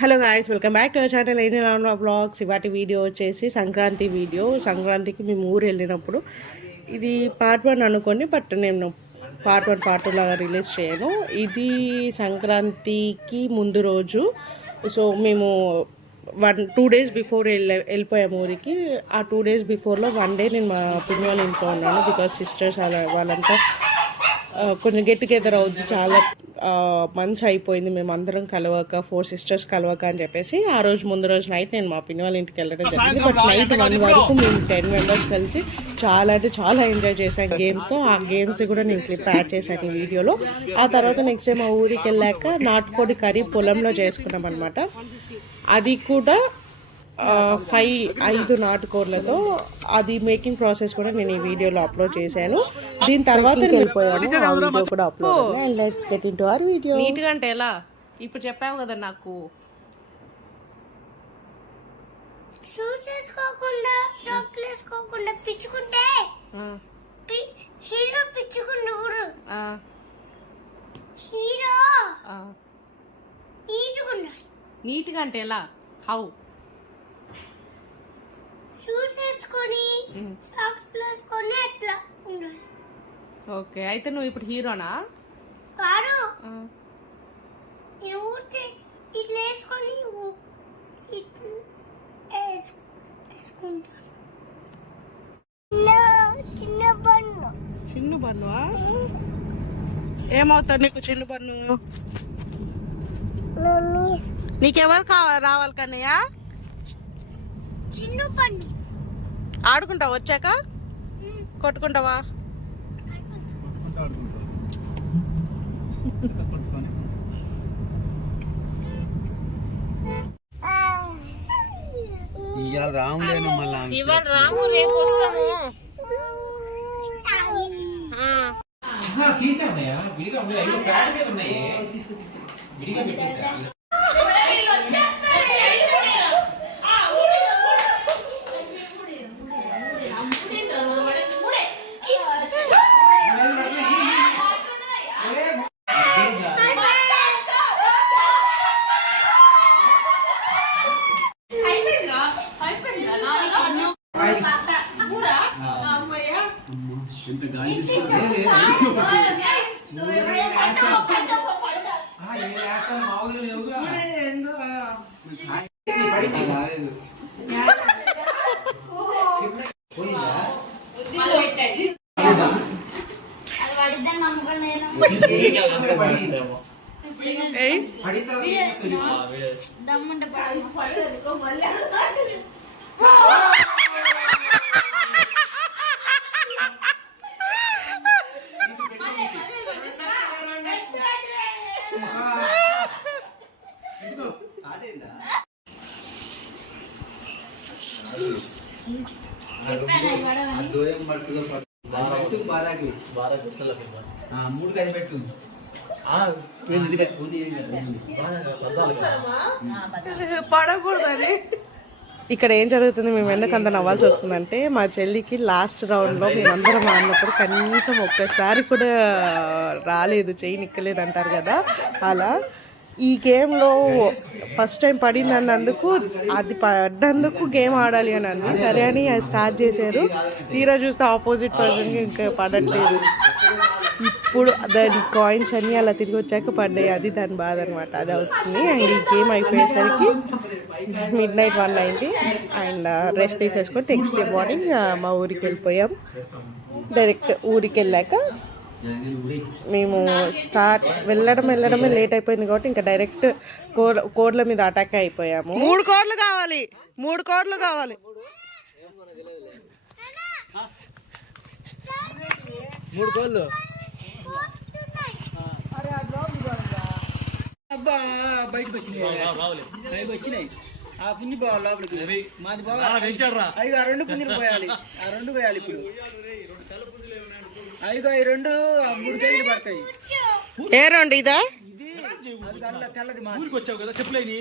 Hello guys, welcome back to our channel ఏదైనా vlogs. ఇవాటి video వచ్చేసి సంక్రాంతి వీడియో. సంక్రాంతికి మేము ఊరు వెళ్ళినప్పుడు ఇది పార్ట్ 1 అనుకోండి, బట్ నేను పార్ట్ 1 పార్ట్ 2 లాగా రిలీజ్ చేయను. ఇది సంక్రాంతికి ముందు రోజు. సో మేము 2 days బిఫోర్ వెళ్ళిపోయాము ఊరికి. ఆ 2 days బిఫోర్లో 1 day నేను మా పిన్ని వాళ్ళ ఇంట్లో ఉన్నాను. బికాజ్ సిస్టర్స్ వాళ్ళంతా కొంచెం గెట్ టుగెదర్ అవుద్ది. చాలా మంత్స్ అయిపోయింది మేము అందరం కలవక, 4 sisters కలవక అని చెప్పేసి ఆ రోజు ముందు రోజు నైట్ నేను మా పిన్ని వాళ్ళ ఇంటికి వెళ్ళడం జరిగింది. బట్ నైట్ 1 వరకు మేము 10 members కలిసి చాలా అంటే చాలా ఎంజాయ్ చేశాను గేమ్స్తో. ఆ గేమ్స్ కూడా నేను క్లిప్ యాడ్ చేశాను ఈ వీడియోలో. ఆ తర్వాత నెక్స్ట్ డే మా ఊరికి వెళ్ళాక నాటుకోడి కర్రీ పొలంలో చేసుకున్నాం అనమాట. అది కూడా 5 నాటుకోడ్లతో. అది మేకింగ్ ప్రాసెస్ కూడా నేను ఈ వీడియోలో అప్లోడ్ చేశాను. దీని తర్వాత వెళ్ళిపోయాను, ఆ వీడియో కూడా upload. Let's get into hour video. నీట్గా అంటే ఎలా ఇప్పుడు చెప్పావు కదా నాకు. షూస్ వేసుకోకుండా షాక్స్ వేసుకోకుండా పిచ్చుకుంటే హీరో పిచ్చుకుండు హీరో నీట్గా అంటే ఎలా? హౌ? షూస్ వేసుకొని సాక్స్ వేసుకొని అట్లా ఉండాలి. ఓకే, అయితే నువ్వు ఇప్పుడు హీరోనా? కాదు, నేను ఊరికే ఇట్లా వేసుకొని వేసుకుంటాను. చిన్న బన్ను. చిన్న బన్ను ఏమవుతాడు నీకు? చిన్న బన్ను నీకెవరు రావాలి కన్నయ్య? చిన్న బన్ను ఆడుకుంటావు వచ్చాక? కొట్టుకుంటావా? రాములేను మళ్ళా ఇవాళ రాము, రేపు వస్తాము. తీసామయ్యా విడిగా ఉన్నాయి, ప్యాడ్ మీద ఉన్నాయి, విడిగా పెట్టేసా. పడకూడదని. ఇక్కడ ఏం జరుగుతుంది, మేము ఎందుకు అంత నవ్వాల్సి వస్తుందంటే, మా చెల్లికి లాస్ట్ రౌండ్లో మేమందరం ఆడినప్పుడు కనీసం ఒక్కసారి కూడా రాలేదు, చెయ్యి నిక్కలేదు అంటారు కదా, అలా ఈ గేమ్లో ఫస్ట్ టైం పడింది అన్నందుకు, అది పడ్డందుకు గేమ్ ఆడాలి అని అంది. సరే అని అది స్టార్ట్ చేశారు. తీరా చూస్తే ఆపోజిట్ పర్సన్కి ఇంకా పడట్లేదు. ఇప్పుడు దాని కాయిన్స్ అన్నీ అలా తిరిగి వచ్చాక పడ్డాయి. అది దాని బాధ అనమాట. అది అవుతుంది. అండ్ ఈ గేమ్ అయిపోయేసరికి midnight 1 అయింది. అండ్ రెస్ట్ తీసేసుకొని నెక్స్ట్ డే మార్నింగ్ మా ఊరికి వెళ్ళిపోయాం. డైరెక్ట్ ఊరికి వెళ్ళాక మేము వెళ్ళడమే లేట్ అయిపోయింది కాబట్టి ఇంకా డైరెక్ట్ కోడ్ల మీద అటాక్ అయిపోయాము. 3 కోడ్లు కావాలి, 3 కోడ్లు కావాలి. 3 కోళ్ళు అబ్బా బయటకు వచ్చినాయి. ఆ పుంజి బాగా లోపలికి, మాది బాగా అయ్యో 2 పుంజులు పోయాలి. 2 పోయాలి ఇప్పుడు. అయ్యో 2 3 కేజీలు పడతాయి. ఏ 2 ఇదా? తెల్లది ఊరికి వచ్చావు కదా, చెప్పులేని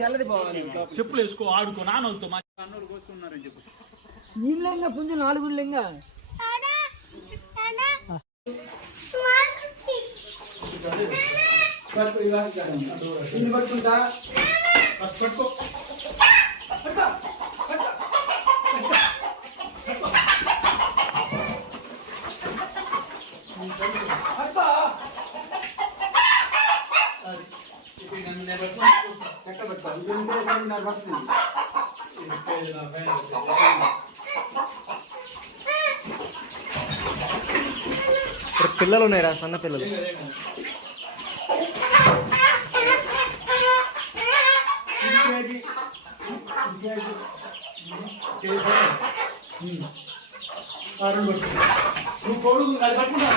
తెల్లది పోవాలి. చెప్పులు వేసుకో, ఆడుకో. నాన్నోళ్ళతో కోసుకున్నారని చెప్పు. నీళ్ళంగా పుంజు 4 లింగా పట్టుకుంటా పట్టుకో పిల్లలు ఉన్నాయిరా, సన్న పిల్లలు. నువ్వు కొడుకు అది పట్టుకుంటా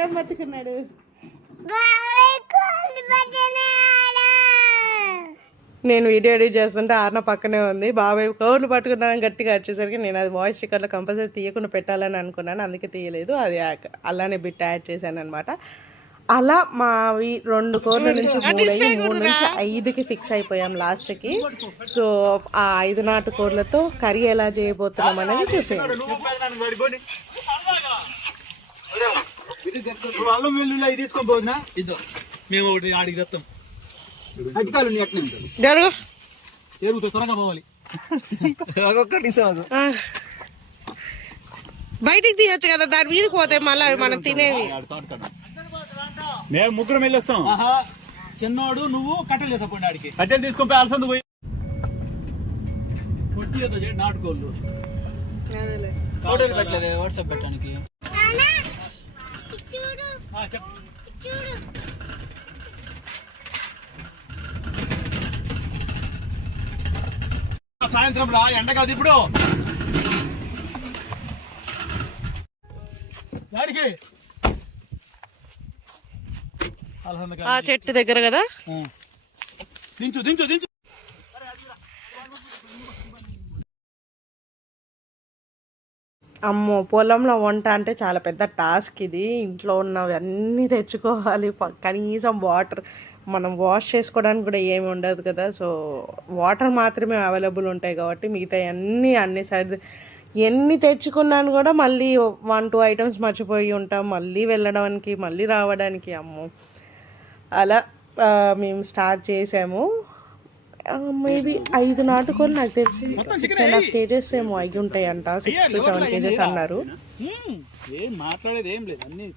ఏం పట్టుకున్నాడు? నేను వీడియో ఎడిట్ చేస్తుంటే ఆర్న పక్కనే ఉంది. బాబాయ్ కవర్లు పట్టుకున్నాను గట్టిగా వచ్చేసరికి నేను అది వాయిస్ రికార్డ్లో కంపల్సరీ తీయకుండా పెట్టాలని అనుకున్నాను, అందుకే తీయలేదు. అది అలానే బిట్ యాడ్ చేశాను అనమాట. అలా మావి 2 కోర్ల నుంచి 3 అయ్యి 3 నుంచి 5కి ఫిక్స్ అయిపోయాం లాస్ట్కి. సో ఆ 5 నాటు కోర్లతో కర్రీ ఎలా చేయబోతున్నాం అనేది చూసేయండి. అల్లం వెల్లుల్లి తీసుకొని పోతున్నా ఇద్దో మేము ఒకటి ఆడికి తెస్తాం. అటుకాలు ఎట్లా ఉంటుంది ఎరుగుతో త్వరగా పోవాలి. బయటికి తీయొచ్చు కదా, దాని మీదకి పోతే మళ్ళీ మనం తినేవి. మేము 3 వెళ్ళొస్తాం. చిన్నోడు నువ్వు కట్టెలు చేసపోండి, ఆడికి కట్టెలు తీసుకొని పోయి అలసందు పోయి కొట్టి నాటుకోళ్ళు వాట్సాప్ పెట్టడానికి. సాయంత్రం రా, ఎండ కాదు ఇప్పుడు. దానికి ఆ చెట్టు దగ్గర కదా, దించు దించు దించు. అమ్మో, పొలంలో వంట అంటే చాలా పెద్ద టాస్క్ ఇది. ఇంట్లో ఉన్నవి అన్నీ తెచ్చుకోవాలి, కనీసం వాటర్ మనం వాష్ చేసుకోవడానికి కూడా ఏమి ఉండదు కదా. సో వాటర్ మాత్రమే అవైలబుల్ ఉంటాయి కాబట్టి మిగతా అన్ని సైడ్ ఎన్ని తెచ్చుకున్నాను కూడా మళ్ళీ 1-2 ఐటమ్స్ మర్చిపోయి ఉంటాం, మళ్ళీ వెళ్ళడానికి మళ్ళీ రావడానికి. అమ్మో, అలా మేము స్టార్ట్ చేసాము. మేబీ 5 నాటుకొని నాకు తెలిసి 6.5 kgs ఏమో అయ్యి ఉంటాయి అంట. 6 to 7 kgs అన్నారు. ఏం మాట్లాడేది ఏం లేదు, అన్ని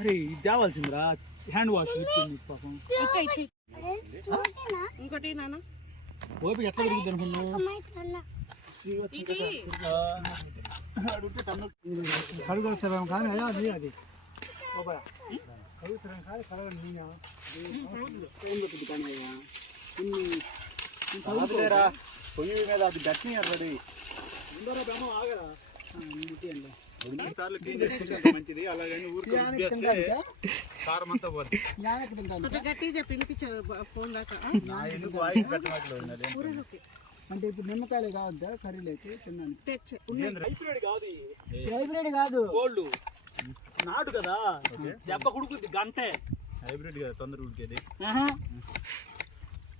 అరే ఇది తేవాల్సిందిరా, హ్యాండ్ వాష్ పాపం. ఇంకోటి నాన్న ఓపిక ఎట్లా పెరుగుద్ది అనుకున్నావు? పొయ్యి మీద అది గట్టి అది మంచిది. అలాగని ఊరికి కారం అంతా పోతుంది. అంటే ఇప్పుడు నిమ్మకాయలు కావద్దా కర్రీలోకి హైబ్రిడ్ కాదు, గోల్డ్ నాటు కదా, దెబ్బ కుడుకుద్ది గంటే. హైబ్రిడ్ కదా తొందర ఉడికేది.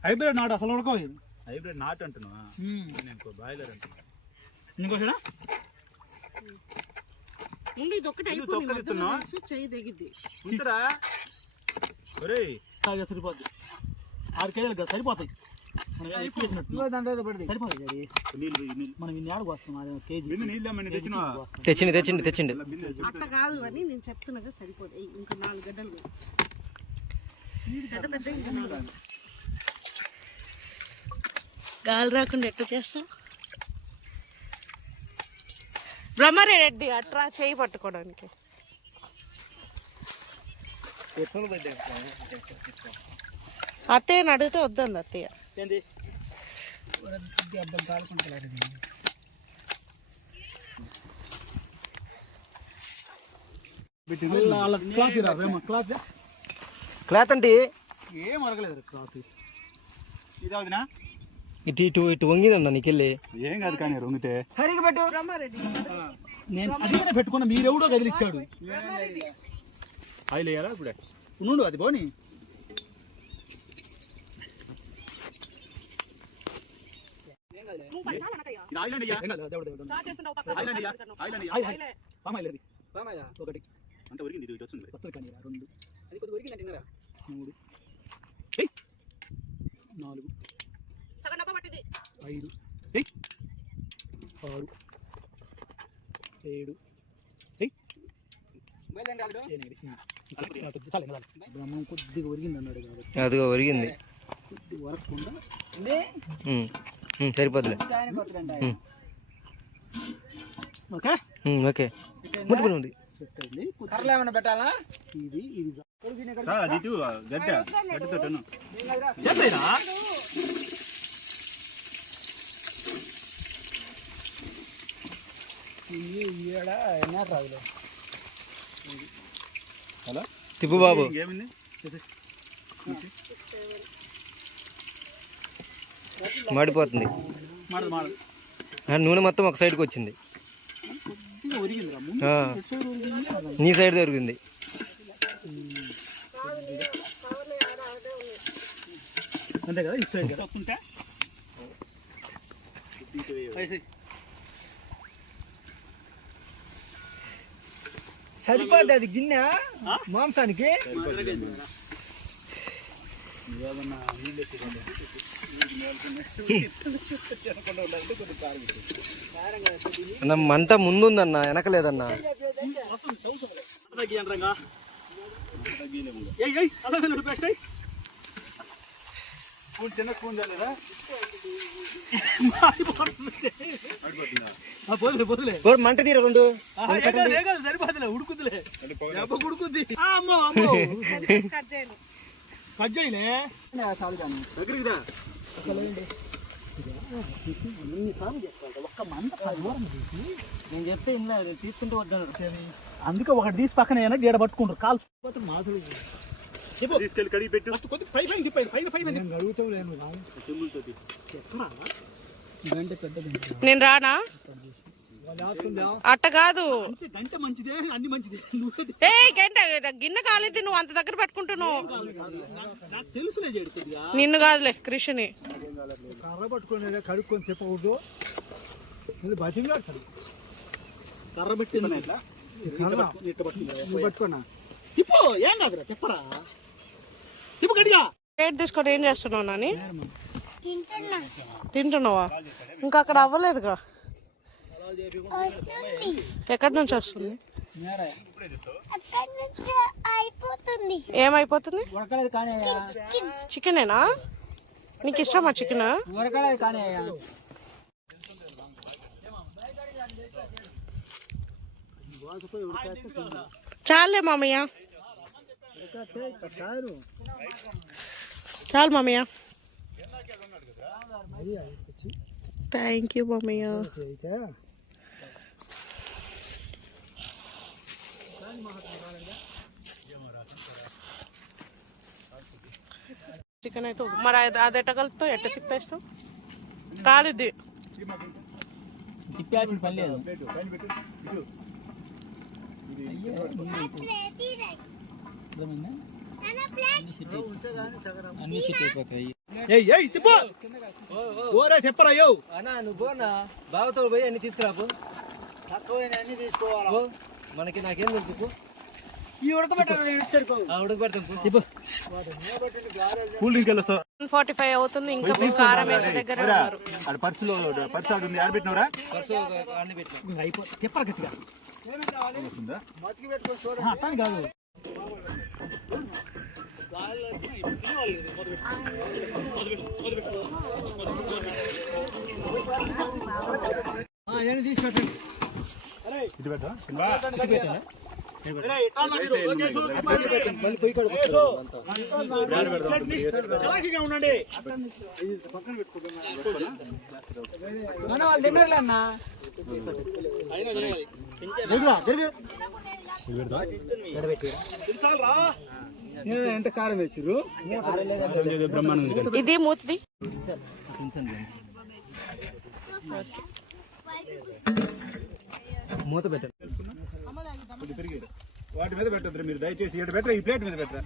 హైబ్రిడ్ నాటు అసలు ఉడకవు. హైబ్రిడ్ నాటు అంటున్నా, నేను బాయిలర్ అంటున్నా. ఇంకోసారా సరిపోద్ది. 6 kgs కదా సరిపోతాయి. తెచ్చిండి అట్లా కాదు అని నేను చెప్తున్నా కదా, సరిపోతాయి. ఇంకా 4 గడ్డలు పెద్ద పెద్ద గాలి రాకుండా ఎట్లా చేస్తాం. బ్రహ్మారెడ్డి అట్రా చేయి పట్టుకోవడానికి. అత్తయ్యని అడిగితే వద్దంది అత్తయ్య. ఏంది క్లాత్ అంటే ఏం అరగలేదు క్లాత్. ఇది అవునా ఇటు ఇటు ఇటు వంగిందన్న నీకెళ్ళి. ఏం కాదు కానీ వంగితే సరిగ్గా పెట్టు బ్రహ్మారెడ్డి. నేను అదిగానే పెట్టుకున్నా, మీరెవడో కదిలిచ్చాడు. ఆయిల్ వేయాలా ఇప్పుడే ఉండు అది పోని. ఒకటి అంత ఒరిగింది, ఇది వస్తుంది కొత్తది కానీ 2 అది కొద్దిగా ఒరిగిందంటే 3 4 5 6 7 బ్రహ్మం కొద్దిగా ఒరిగింది అన్నాడు కాబట్టి అదిగో ఒరిగింది. కొద్దిగా వరకుండా సరిపోతులే. ఓకే ఓకే ముట్టుకుని ఉంది. ఏమైనా పెట్టాలా? ఇది ఇది హలో తిప్పు బాబు. ఏమింది మాడిపోతుంది. మాడదు మాడదు. నూనె మొత్తం ఒక సైడ్కి వచ్చింది. కొద్దిగా ఒరిగిందిరా నీ సైడ్ దొరికింది. అంతే కదా ఇటు సైడ్ కదా వస్తుంటే సరిపడ్డది అది గిన్నె మాంసానికి. అన్న మంట ముందుందన్న, వెనకలేదన్న. చిన్న స్పూన్ లేదా మంట తీర 2 సరిపోతులే, ఉడుకుతులే ఉడుకుద్ది. కట్ చేయలే దగ్గరికి ఒక్క మంట నేను చెప్తే ఇంకా తీసుకుంటే వద్దాను. అందుకే ఒకటి తీసి పక్కన గీడ పట్టుకుంటారు కాలు మాసలు తీసుకెళ్ళి కడిగి పెట్టి కొద్దిగా పై పైన తిప్పాయి. పైన అడుగుతాం లేను నేను రానా? అట్ట కాదు, గంట మంచిదే, అన్ని మంచిదే. ఏ గంట గిన్నె కాలేదు, నువ్వు అంత దగ్గర పెట్టుకుంటున్నావు. నాకు తెలుసులే చేయడు కొద్దిగా. నిన్ను కాదులే కృష్ణని. కర్ర పట్టుకుని కడుక్కొని చెప్పకూడదు, బతిలాడతాడు. కర్ర పెట్టింది పట్టుకున్నా తిప్పు. ఏం కాదురా తిప్పరా, తిప్పు గట్టిగా. ప్లేట్ తీసుకొని ఏం చేస్తున్నావు నాని? తింటున్నావా? ఇంకా అక్కడ అవ్వలేదుగా. ఎక్కడి నుంచి వస్తుంది? ఏమైపోతుంది? చికెనేనా? నీకు ఇష్టమా చికెన్? చాలే మామయ్య, చాలు మామయ్య. థ్యాంక్ యూ మామయ్య. చికెన్ అయితే మరి అది ఎట్ట కలుపుతావు, ఎట్ట తిప్పేస్తావు? కాలిద్ది. తిప్పాల్సిన పని లేదు. అన్ని సెట్ అయిపోతాయి. చెప్పరా అన్నా నువ్వు పోనా బావతో పోయి అన్ని తీసుకురాపు. అన్ని తీసుకోవాలి. మనకి నాకేం తెలుసు. ఈ ఉడకబెట్టాలి ఉడకబెడతాం. 1:45 అవుతుంది. ఇంకా మేము కారం వేసే దగ్గర ఉన్నారు. పర్సులో పర్సు ఆడుంది, ఆడబెట్టినవరా? చెప్పరా గట్టిగా అట్టాని కాదు. తీసుకెట్టండి. ఉండండి. వాళ్ళు తిన్నారులే అన్న. ఎంత కారం వేసిర్రు? ఇది మూతి మూత పెట్టండి. వాటి మీద పెట్టద్దు మీరు దయచేసి ఇక్కడ పెట్టరా, ఈ ప్లేట్ మీద పెట్టరా.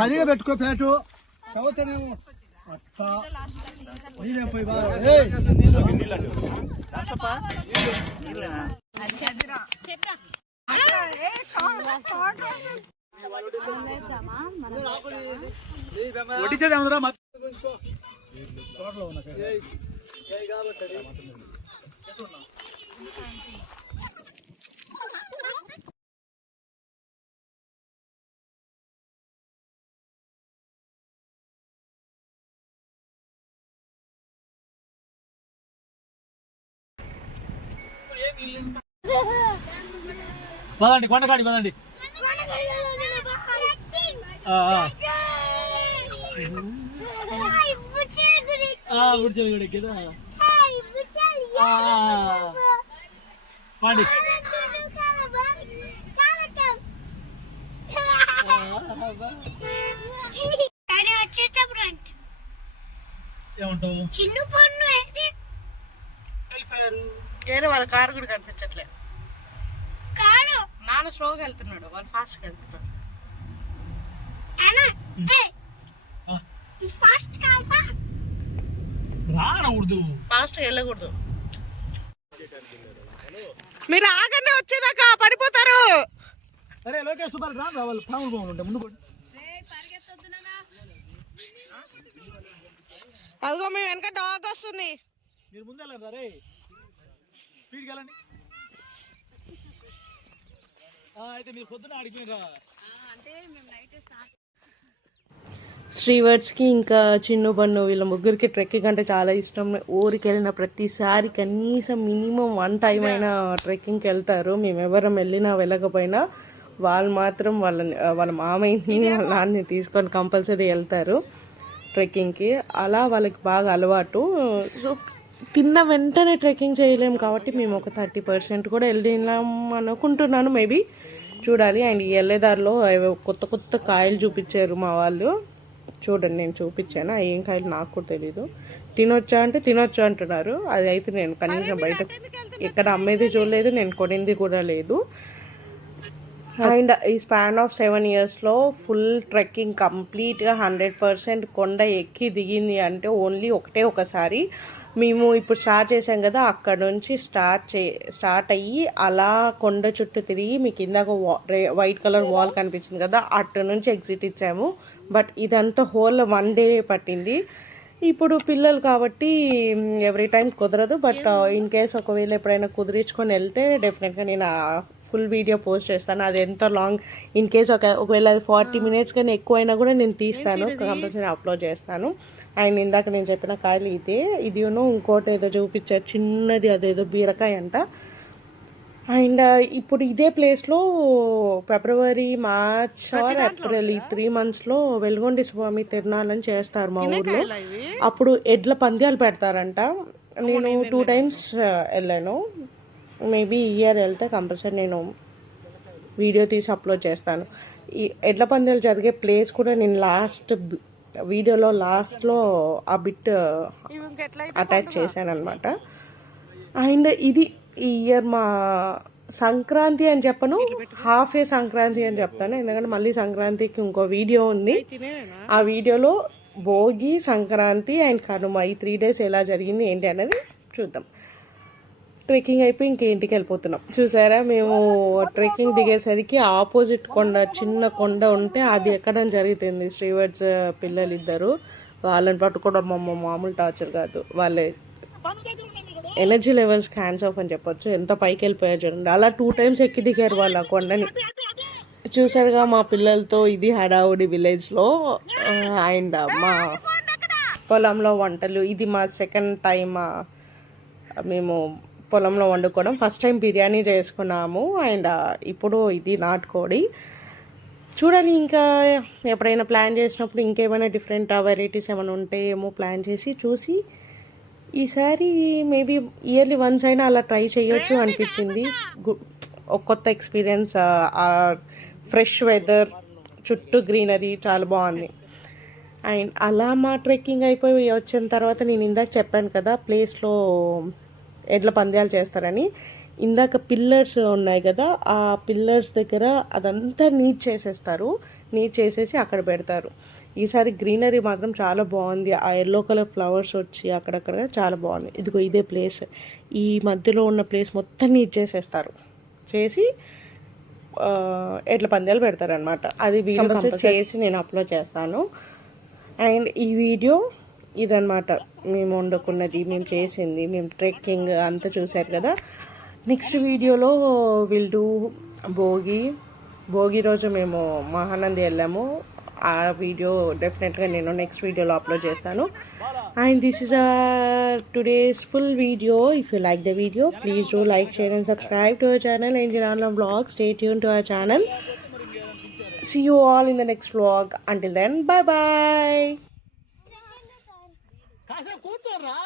సరిగా పెట్టుకో ప్లేటు చదువుతానేమో అట్టా నీళ్ళే పోయి బాగా వడ్డించేది ఏమన్నా పదండి, కొండకాడి పదండి. పండి ఏమంటావు? చిన్న పన్ను ఏది? వేరే వాళ్ళ కారు కూడా కనిపించట్లే. కారు నాన్న స్లోగా వెళ్తున్నాడు, వాళ్ళు ఫాస్ట్ గా వెళ్తున్నాడు. ఫాస్ట్ కావా? రానకూడదు, ఫాస్ట్ గా వెళ్ళకూడదు. మీరు ఆగండి, వచ్చేదాకా పడిపోతారు. అరే లోకేష్ సుబ్బారావు రా, వాళ్ళు పాములు పాములు ఉంటాయి ముందు కూడా. అదిగో మేము వెనక డాగ్ వస్తుంది. మీరు ముందు వెళ్ళండి రే, స్పీడ్కి వెళ్ళండి. అయితే మీరు పొద్దున అడిగినరా శ్రీవర్డ్స్కి ఇంకా చిన్ను బన్ను వీళ్ళ ముగ్గురికి ట్రెక్కింగ్ అంటే చాలా ఇష్టం. ఊరికి వెళ్ళిన ప్రతిసారి కనీసం మినిమం 1 టైం అయినా ట్రెక్కింగ్కి వెళ్తారు. మేము ఎవరం వెళ్ళినా వెళ్ళకపోయినా వాళ్ళు మాత్రం వాళ్ళ మామయ్యని వాళ్ళ నాన్నని తీసుకొని కంపల్సరీ వెళ్తారు ట్రెక్కింగ్కి. అలా వాళ్ళకి బాగా అలవాటు. సో తిన్న వెంటనే ట్రెక్కింగ్ చేయలేము కాబట్టి మేము ఒక 30% కూడా వెళ్ళినాం అనుకుంటున్నాను, మేబీ చూడాలి. అండ్ ఈ వెళ్ళేదారిలో కొత్త కొత్త కాయలు చూపించారు మా వాళ్ళు. చూడండి, నేను చూపించాను, ఏం కాయలు నాకు కూడా తెలీదు. తినొచ్చా అంటే తినొచ్చు అంటున్నారు. అది అయితే నేను కనీసం బయట ఎక్కడ అమ్మేది చూడలేదు, నేను కొనింది కూడా లేదు. అండ్ ఈ స్పాన్ ఆఫ్ 7 yearsలో ఫుల్ ట్రెక్కింగ్ కంప్లీట్గా 100% కొండ ఎక్కి దిగింది అంటే ఓన్లీ ఒకసారి. మేము ఇప్పుడు స్టార్ట్ చేసాం కదా, అక్కడ నుంచి స్టార్ట్ అయ్యి అలా కొండ చుట్టూ తిరిగి మీకు ఇందాక వైట్ కలర్ వాల్ కనిపించింది కదా, అటు నుంచి ఎగ్జిట్ ఇచ్చాము. బట్ ఇదంతా హోల్ 1 day పట్టింది. ఇప్పుడు పిల్లలు కాబట్టి ఎవ్రీ టైం కుదరదు. బట్ ఇన్ కేస్ ఒకవేళ ఎప్పుడైనా కుదిరించుకొని వెళ్తే డెఫినెట్గా నేను ఫుల్ వీడియో పోస్ట్ చేస్తాను. అది ఎంత లాంగ్, ఇన్ కేస్ ఒకవేళ అది 40 minutes కానీ ఎక్కువైనా కూడా నేను తీస్తాను, కంపల్సరీ అప్లోడ్ చేస్తాను. అండ్ ఇందాక నేను చెప్పిన కాయలు ఇది ఇంకోటి ఏదో చూపించారు చిన్నది, అదేదో బీరకాయ అంట. అండ్ ఇప్పుడు ఇదే ప్లేస్లో February, March or April ఈ 3 monthsలో వెలుగొండ స్వామి తిరునాళ్ళని చేస్తారు మా ఊర్లో. అప్పుడు ఎడ్ల పంద్యాలు పెడతారంట. నేను 2 times వెళ్ళాను. మేబీ ఈ ఇయర్ వెళ్తే కంపల్సరీ నేను వీడియో తీసి అప్లోడ్ చేస్తాను. ఈ ఎడ్ల పందాలు జరిగే ప్లేస్ కూడా నేను వీడియోలో లాస్ట్లో ఆ బిట్ అటాచ్ చేశాను అనమాట. అండ్ ఇది ఈ ఇయర్ మా సంక్రాంతి అని చెప్పను, హాఫ్ ఏ సంక్రాంతి అని చెప్తాను, ఎందుకంటే మళ్ళీ సంక్రాంతికి ఇంకో వీడియో ఉంది. ఆ వీడియోలో భోగి, సంక్రాంతి అండ్ కనుమ ఈ 3 days ఎలా జరిగింది ఏంటి అనేది చూద్దాం. ట్రెక్కింగ్ అయిపోయి ఇంటికి వెళ్ళిపోతున్నాం. చూసారా, మేము ట్రెక్కింగ్ దిగేసరికి ఆపోజిట్ చిన్న కొండ ఉంటే అది ఎక్కడం జరుగుతుంది. శ్రీవర్డ్స్ పిల్లలు ఇద్దరు, వాళ్ళని పట్టుకోవడం మామూలు టార్చర్ కాదు. వాళ్ళే ఎనర్జీ లెవెల్స్ హ్యాండ్స్ ఆఫ్ అని చెప్పొచ్చు. ఎంత పైకి వెళ్ళిపోయారు చూడండి. అలా 2 times ఎక్కి దిగారు వాళ్ళు ఆ కొండని. చూసారుగా మా పిల్లలతో ఇది హడావుడి విలేజ్లో. అండ్ మా పొలంలో వంటలు. ఇది మా 2nd time మేము పొలంలో వండుకోవడం. ఫస్ట్ టైం బిర్యానీ చేసుకున్నాము అండ్ ఇప్పుడు ఇది నాటుకోడి. చూడాలి ఇంకా ఎప్పుడైనా ప్లాన్ చేసినప్పుడు ఇంకేమైనా డిఫరెంట్ వెరైటీస్ ఏమైనా ఉంటే ఏమో ప్లాన్ చేసి చూసి ఈసారి మేబీ ఇయర్లీ వన్స్ అయినా అలా ట్రై చేయొచ్చు అనిపించింది. ఒక కొత్త ఎక్స్పీరియన్స్, ఫ్రెష్ వెదర్, చుట్టూ గ్రీనరీ చాలా బాగుంది. అండ్ అలా మా ట్రెక్కింగ్ అయిపోయి వచ్చిన తర్వాత నేను ఇందాక చెప్పాను కదా ప్లేస్లో ఎడ్ల పందాలు చేస్తారని. ఇందాక పిల్లర్స్ ఉన్నాయి కదా, ఆ పిల్లర్స్ దగ్గర అదంతా నీట్ చేసేస్తారు. నీట్ చేసేసి అక్కడ పెడతారు. ఈసారి గ్రీనరీ మాత్రం చాలా బాగుంది. ఆ ఎల్లో కలర్ ఫ్లవర్స్ వచ్చి అక్కడక్కడ చాలా బాగుంది. ఇదిగో ఇదే ప్లేస్, ఈ మధ్యలో ఉన్న ప్లేస్ మొత్తం నీట్ చేసేస్తారు. చేసి ఎడ్ల పందాలు పెడతారనమాట. అది వీడియో చేసి నేను అప్లోడ్ చేస్తాను. అండ్ ఈ వీడియో ఇదనమాట, మేము వండుకున్నది, మేము చేసింది, మేము ట్రెక్కింగ్ అంతా చూసారు కదా. నెక్స్ట్ వీడియోలో విల్ డూ భోగి రోజు మేము మహానంది వెళ్ళాము. ఆ వీడియో డెఫినెట్గా నేను నెక్స్ట్ వీడియోలో అప్లోడ్ చేస్తాను. And this is today's full video. If you like the video please do like, share and subscribe to our channel Angel Anandam Vlog. Stay tuned to our channel. See you all in the next vlog. Until then, bye bye. కాసేపు కూర్చోరా.